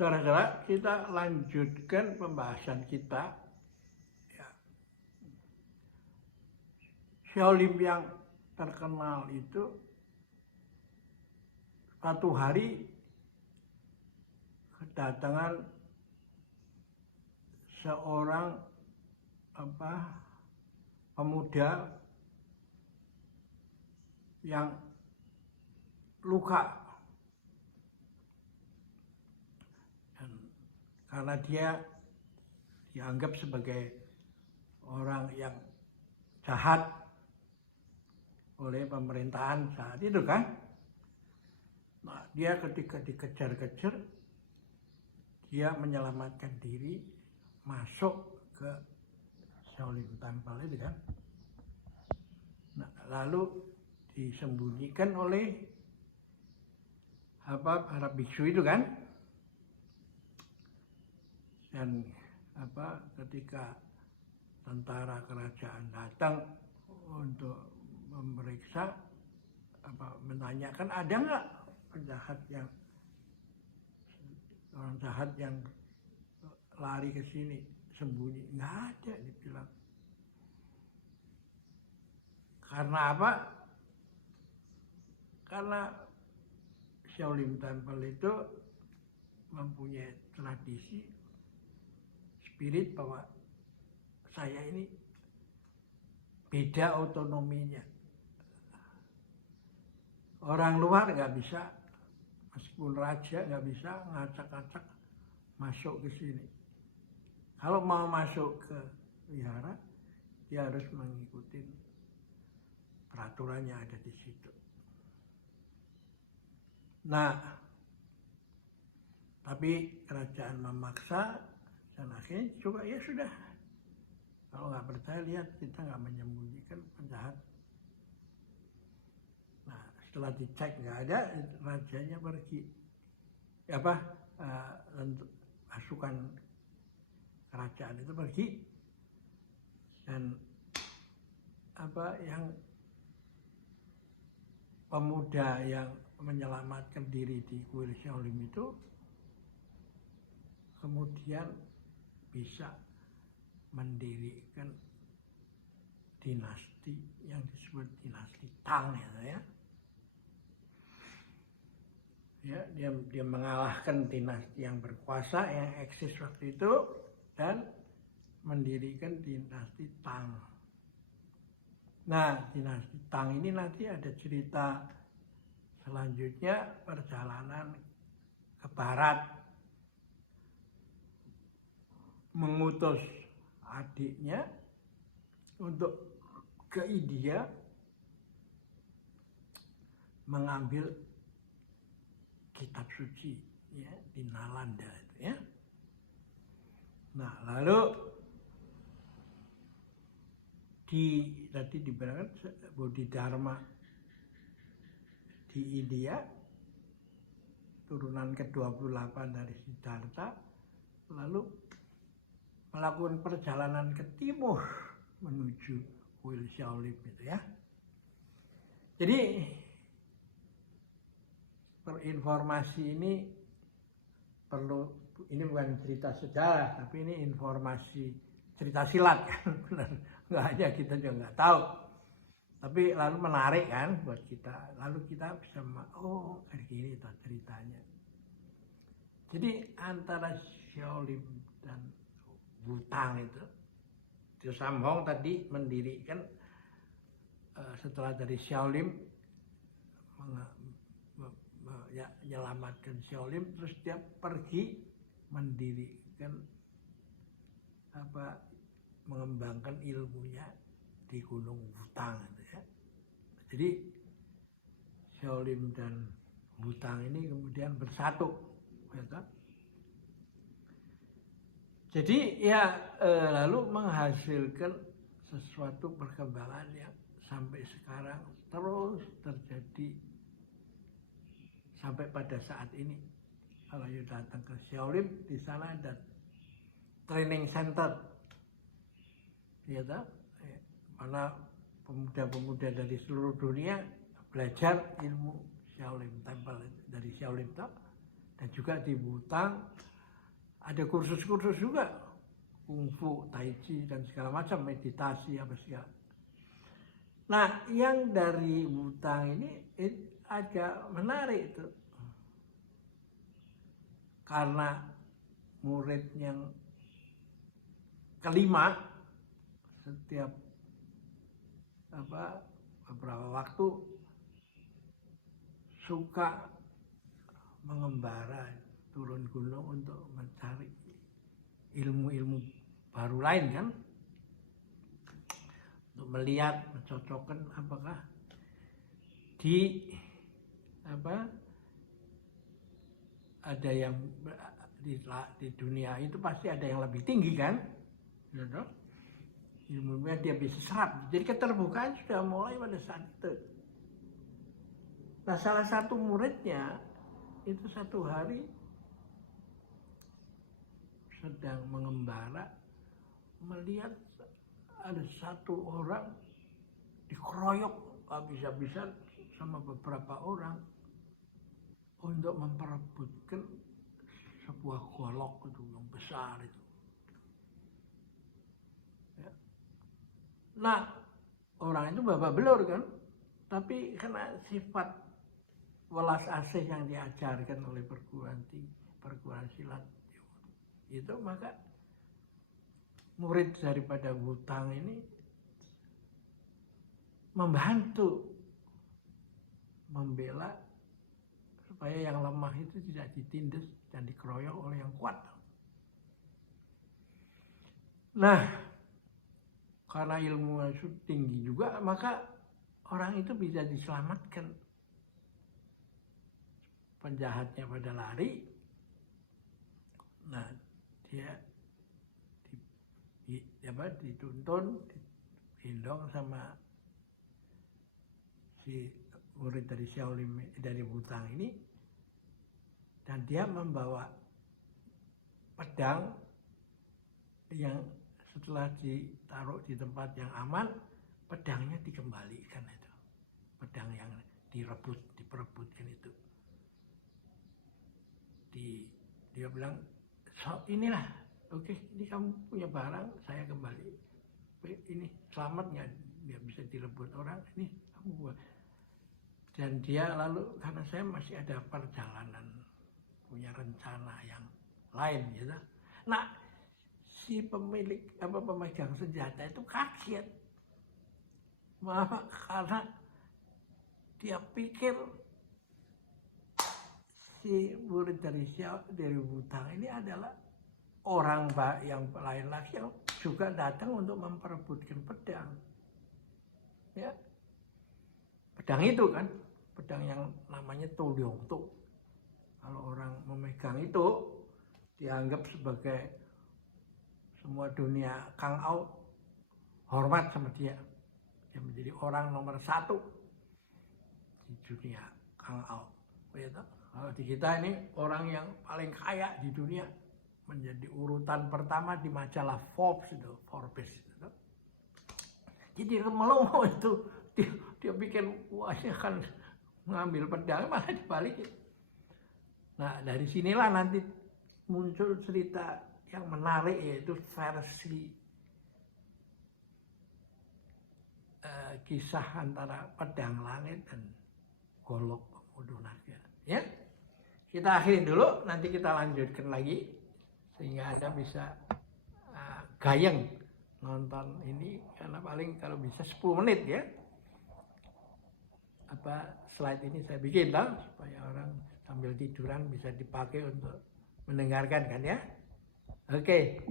Saudara-saudara, kita lanjutkan pembahasan kita. Ya. Shaolin yang terkenal itu satu hari kedatangan seorang pemuda yang luka. Dan karena dia dianggap sebagai orang yang jahat oleh pemerintahan saat itu kan. Nah, dia ketika dikejar-kejar, dia menyelamatkan diri, masuk ke Shaolin Temple itu kan. Nah, lalu disembunyikan oleh para biksu itu kan. Dan ketika tentara kerajaan datang untuk memeriksa, menanyakan ada nggak orang jahat yang lari ke sini sembunyi, nggak ada, dibilang. Karena apa? Karena Shaolin Temple itu mempunyai tradisi spirit bahwa saya ini beda otonominya. Orang luar nggak bisa, meskipun raja nggak bisa ngacak-ngacak masuk ke sini. Kalau mau masuk ke wihara, dia harus mengikuti peraturannya ada di situ. Nah, tapi kerajaan memaksa dan akhirnya juga ya sudah. Kalau nggak percaya lihat, kita nggak menyembunyikan penjahat. Nah, setelah dicek nggak ada, rajanya pergi. Untuk pasukan kerajaan itu pergi, dan yang pemuda yang menyelamatkan diri di kuil Shaolin itu kemudian bisa mendirikan dinasti yang disebut dinasti Tang ya. Ya, dia mengalahkan dinasti yang berkuasa yang eksis waktu itu dan mendirikan dinasti Tang. Nah, dinasti Tang ini nanti ada cerita selanjutnya, perjalanan ke barat, mengutus adiknya untuk ke India mengambil kitab suci ya, di Nalanda itu ya. Nah, lalu tadi diberangkat Bodhidharma di India, turunan ke-28 dari Siddhartha, lalu melakukan perjalanan ke timur menuju kuil Shaolin itu ya. Jadi informasi ini ini bukan cerita sejarah, tapi ini informasi cerita silat kan, benar. Nggak hanya kita juga nggak tahu, tapi lalu menarik kan buat kita. Lalu kita bisa kayak gini tuh ceritanya. Jadi antara Shaolin dan Wutang itu, Tio Samhong tadi mendirikan setelah dari Shaolin menyelamatkan Shaolin, terus dia pergi mendirikan mengembangkan ilmunya di Gunung Wutang gitu ya. Jadi Shaolin dan Wutang ini kemudian bersatu gitu. Jadi ya lalu menghasilkan sesuatu perkembangan yang sampai sekarang terus terjadi sampai pada saat ini. Kalau you datang ke Shaolin, di sana ada training center, ya toh, mana pemuda-pemuda dari seluruh dunia belajar ilmu Shaolin Temple dari Shaolin toh, dan juga di Wutang ada kursus-kursus juga, kungfu, tai chi dan segala macam, meditasi apa segala. Nah, yang dari Wutang ini agak menarik itu, karena murid yang kelima setiap beberapa waktu suka mengembara, turun gunung untuk mencari ilmu-ilmu baru lain kan, untuk melihat, mencocokkan apakah ada yang di dunia itu pasti ada yang lebih tinggi kan, gitu. Ilmunya dia bisa serap. Jadi keterbukaan sudah mulai pada saat itu. Nah, salah satu muridnya itu satu hari sedang mengembara, melihat ada satu orang dikeroyok habis-habisan sama beberapa orang untuk memperebutkan sebuah golok itu yang besar itu. Ya. Nah, orang itu babak belur kan, tapi karena sifat welas asih yang diajarkan oleh perguruan silat itu, maka murid daripada Wutang ini membantu membela supaya yang lemah itu tidak ditindas dan dikeroyok oleh yang kuat. Nah, karena ilmunya tinggi juga, maka orang itu bisa diselamatkan. Penjahatnya pada lari, nah dia dituntun, digendong sama si murid dari Shaolin, dari Wutang ini, dan dia membawa pedang yang setelah ditaruh di tempat yang aman, pedangnya dikembalikan itu, pedang yang diperebutkan itu. Dia bilang, inilah, oke, ini kamu punya barang, saya kembali. Ini selamat nggak? Dia bisa direbut orang, ini kamu buat. Dan dia lalu, karena saya masih ada perjalanan, punya rencana yang lain gitu. Nah, si pemegang senjata itu kaget. Karena dia pikir si murid dari Wutang ini adalah orang yang lain lagi yang juga datang untuk memperebutkan pedang. Ya. Pedang itu kan, pedang yang namanya Tolyongto. Kalau orang memegang itu dianggap sebagai semua dunia Kang Ao hormat sama dia. Dia menjadi orang nomor 1 di dunia Kang Ao. Kalau di kita ini orang yang paling kaya di dunia, menjadi urutan pertama di majalah Forbes itu, Jadi Remelomo itu dia bikin wahnya kan mengambil pedang, malah dibalikin. Nah, dari sinilah nanti muncul cerita yang menarik, yaitu versi kisah antara pedang langit dan golok Komodo Naga. Ya, kita akhirin dulu, nanti kita lanjutkan lagi sehingga Anda bisa gayeng nonton ini, karena paling kalau bisa 10 menit ya. Slide ini saya bikin lah supaya orang sambil tiduran bisa dipakai untuk mendengarkan kan ya. Oke.